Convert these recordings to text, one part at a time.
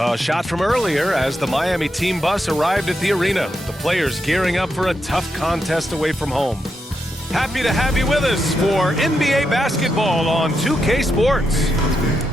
A shot from earlier as the Miami team bus arrived at the arena. The players gearing up for a tough contest away from home. Happy to have you with us for NBA basketball on 2K Sports.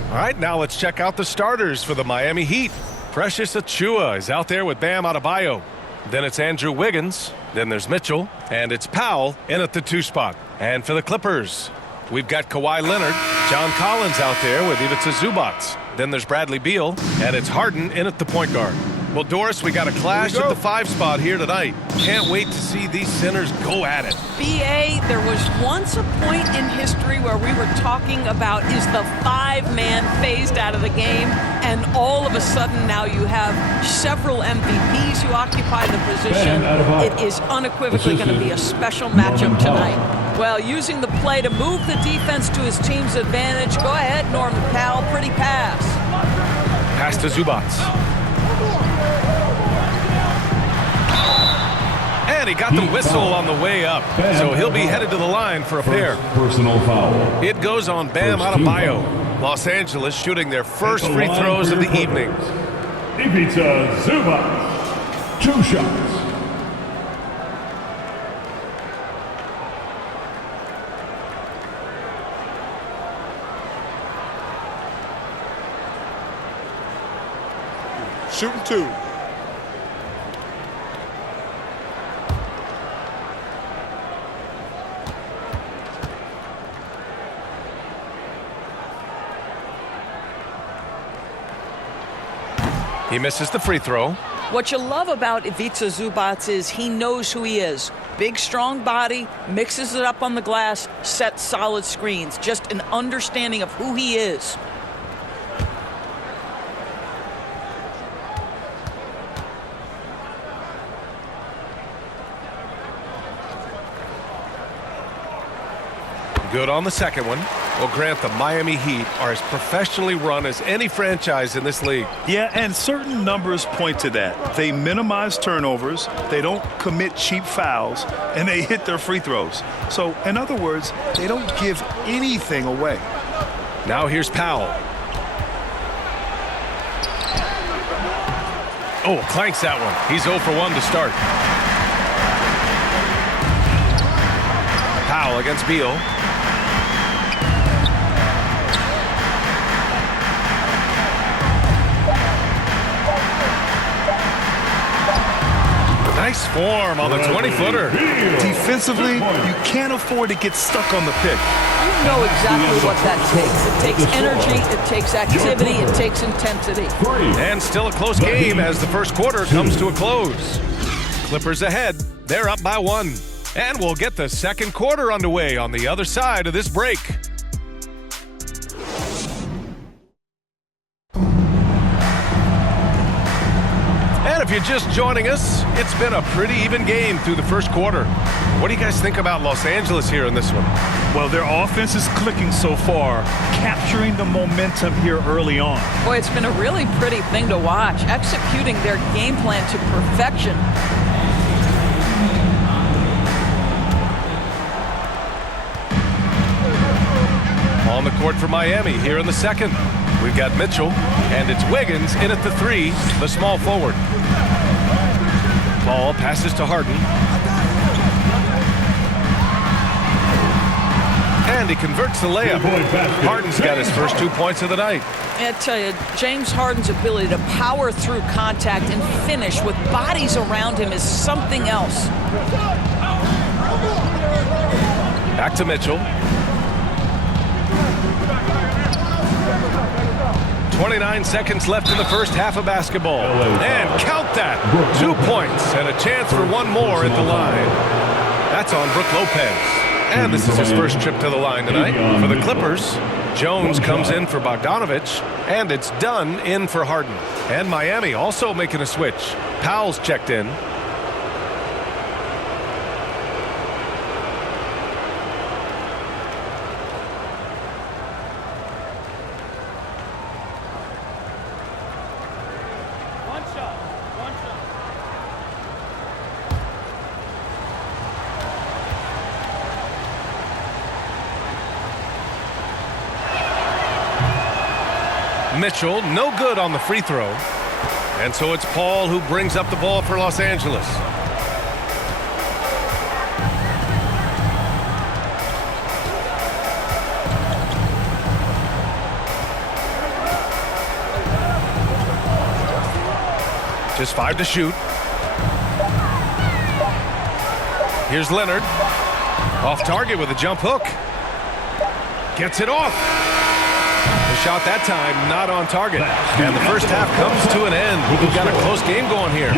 All right, now let's check out the starters for the Miami Heat. Precious Achiuwa is out there with Bam Adebayo. Then it's Andrew Wiggins. Then there's Mitchell. And it's Powell in at the 2 spot. And for the Clippers, we've got Kawhi Leonard. John Collins out there with Ivica Zubac. Then there's Bradley Beal. And it's Harden in at the point guard. Well, Doris, we got a clash at the 5 spot here tonight. Can't wait to see these centers go at it. B.A., there was once a point in history where we were talking about is the 5-man phased out of the game, and all of a sudden now you have several MVPs who occupy the position. It is unequivocally going to be a special matchup tonight. Well, using the play to move the defense to his team's advantage. Go ahead, Norman Powell. Pretty pass. Pass to Zubac. And he got the whistle on the way up, so he'll be headed to the line for a pair. Personal foul. It goes on Bam Adebayo. Los Angeles shooting their first free throws of the evening. Ivica Zubac. 2 shots. Shooting 2. He misses the free throw. What you love about Ivica Zubac is he knows who he is. Big, strong body, mixes it up on the glass, sets solid screens. Just an understanding of who he is. Good on the second one. Well, Grant, the Miami Heat are as professionally run as any franchise in this league. Yeah, and certain numbers point to that. They minimize turnovers, they don't commit cheap fouls, and they hit their free throws. So, in other words, they don't give anything away. Now here's Powell. Oh, clanks that one. He's 0 for 1 to start. Powell against Beal. Nice form on the 20-footer. Defensively, you can't afford to get stuck on the pick. You know exactly what that takes. It takes energy, it takes activity, it takes intensity. And still a close game as the first quarter comes to a close. Clippers ahead. They're up by 1. And we'll get the second quarter underway on the other side of this break. And if you're just joining us, it's been a pretty even game through the first quarter. What do you guys think about Los Angeles here in this one? Well, their offense is clicking so far, capturing the momentum here early on. Boy, it's been a really pretty thing to watch, executing their game plan to perfection. On the court for Miami here in the second. We've got Mitchell, and it's Wiggins in at the 3, the small forward. Ball passes to Harden. And he converts the layup. Harden's got his first 2 points of the night. I tell you, James Harden's ability to power through contact and finish with bodies around him is something else. Back to Mitchell. 29 seconds left in the first half of basketball. And count that. 2 points and a chance for one more at the line. That's on Brook Lopez. And this is his first trip to the line tonight. For the Clippers, Jones comes in for Bogdanovich. And it's Dunn in for Harden. And Miami also making a switch. Powell's checked in. Mitchell, no good on the free throw. And so it's Paul who brings up the ball for Los Angeles. Just 5 to shoot. Here's Leonard. Off target with a jump hook. Gets it off. The shot that time not on target. And the first half comes to an end. We've got a close game going here.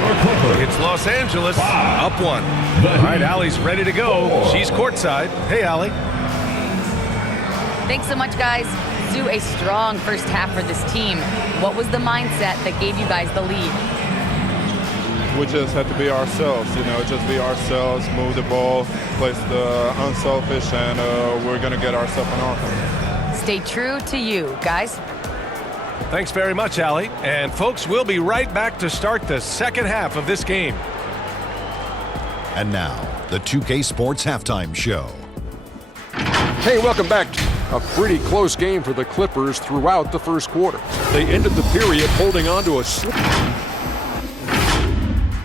It's Los Angeles up 1. All right, Allie's ready to go. She's courtside. Hey, Allie. Thanks so much, guys. Sue, a strong first half for this team. What was the mindset that gave you guys the lead? We just had to be ourselves, just be ourselves, move the ball, play the unselfish, and we're going to get ourselves an offense. Stay true to you, guys. Thanks very much, Allie. And folks, we'll be right back to start the second half of this game. And now, the 2K Sports Halftime Show. Hey, welcome back. A pretty close game for the Clippers throughout the first quarter. They ended the period holding on to a slip.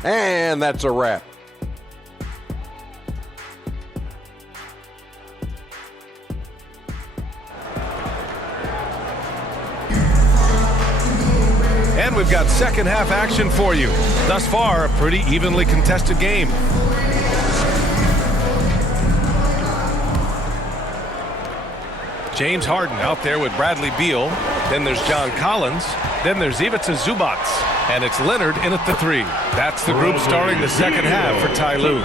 And that's a wrap. And we've got second half action for you. Thus far, a pretty evenly contested game. James Harden out there with Bradley Beal. Then there's John Collins. Then there's Ivica Zubac. And it's Leonard in at the 3. That's the group starting the second half for Ty Lue.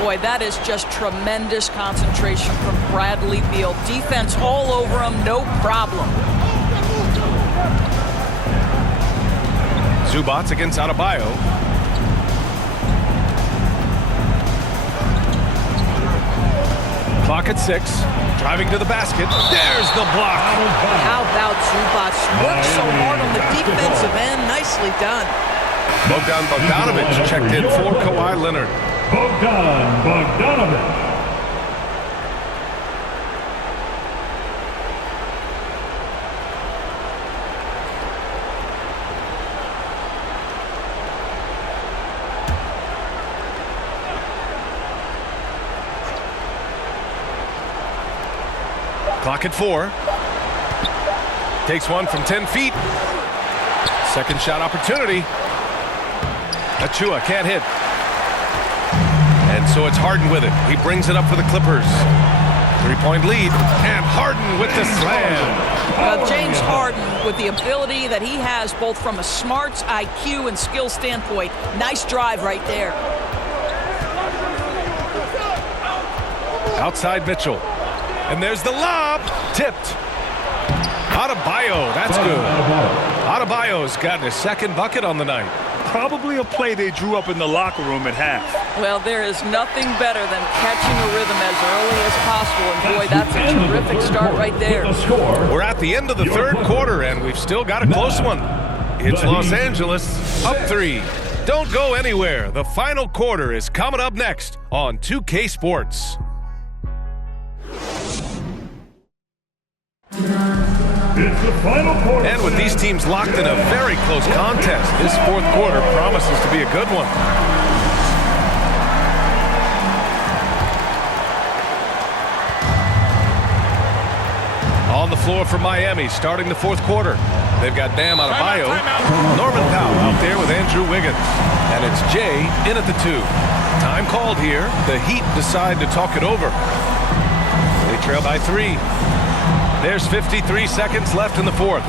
Boy, that is just tremendous concentration from Bradley Beal. Defense all over him, no problem. Zubac against Adebayo. Clock at 6. Driving to the basket. There's the block. How about Zubac? Worked so hard on the defensive end. Nicely done. Bogdan Bogdanovic checked in for Kawhi Leonard. Bogdan Bogdanovic. Clock at 4. Takes one from 10 feet. Second shot opportunity. Achua can't hit. And so it's Harden with it. He brings it up for the Clippers. 3-point lead. And Harden with the slam. James Harden, with the ability that he has both from a smarts, IQ, and skill standpoint. Nice drive right there. Outside Mitchell. And there's the lob. Tipped. Adebayo. That's good. Adebayo's gotten his second bucket on the night. Probably a play they drew up in the locker room at half. Well, there is nothing better than catching a rhythm as early as possible. And boy, that's a terrific start right there. We're at the end of the third quarter, and we've still got a close one. It's Los Angeles up 3. Don't go anywhere. The final quarter is coming up next on 2K Sports. It's the final quarter. And with these teams locked in a very close contest, this fourth quarter promises to be a good one. On the floor for Miami, starting the fourth quarter. They've got Bam Adebayo, Norman Powell out there with Andrew Wiggins. And it's Jay in at the 2. Time called here. The Heat decide to talk it over. They trail by 3. There's 53 seconds left in the fourth.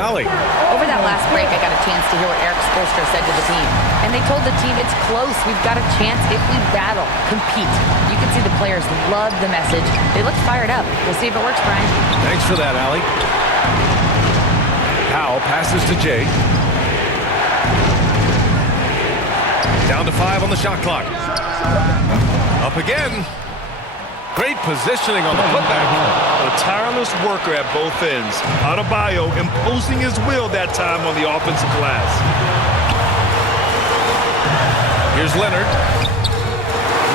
Allie. Over that last break, I got a chance to hear what Eric Spoelstra said to the team. And they told the team, it's close. We've got a chance if we battle, compete. You can see the players love the message. They look fired up. We'll see if it works, Brian. Thanks for that, Allie. Powell passes to Jay. Down to 5 on the shot clock. Up again. Great positioning on the putback. A tireless worker at both ends. Adebayo imposing his will that time on the offensive glass. Here's Leonard.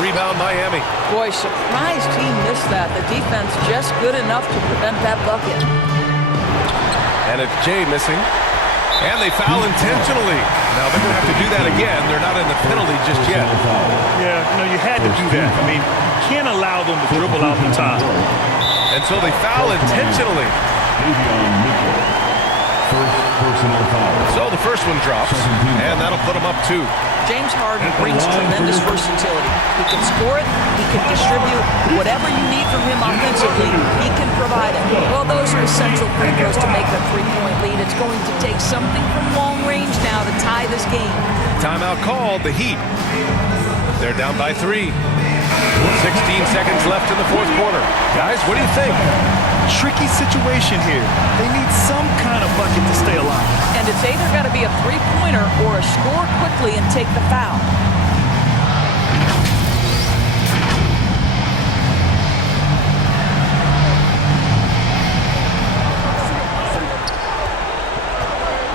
Rebound Miami. Boy, surprised he missed that. The defense just good enough to prevent that bucket. And it's Jay missing. And they foul intentionally. Now they're going to have to do that again. They're not in the penalty just yet. Yeah, you had to do that. I mean, you can't allow them to dribble out the top. And so they foul intentionally. So the first one drops, and that'll put them up 2. James Harden brings tremendous versatility. He can score it, he can distribute. Whatever you need from him offensively, he can provide it. Well, those are essential free throws to make a 3-point lead. It's going to take something from long range now to tie this game. Timeout called, the Heat. They're down by 3. 16 seconds left in the fourth quarter. Guys, what do you think? Tricky situation here. They need some kind of bucket to stay alive. And it's either got to be a three-pointer or a score quickly and take the foul.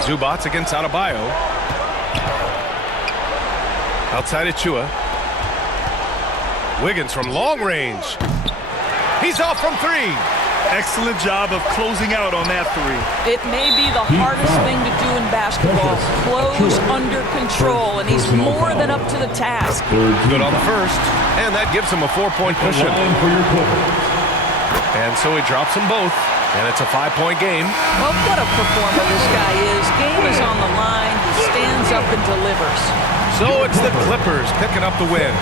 Zubats against Adebayo. Outside Achua. Wiggins from long range. He's off from 3. Excellent job of closing out on that 3. It may be the hardest thing to do in basketball. Close under control, and he's more than up to the task. Good on the first, and that gives him a 4-point cushion. And so he drops them both, and it's a 5-point game. Well, what a performer this guy is. Game is on the line. He stands up and delivers. So it's the Clippers picking up the win.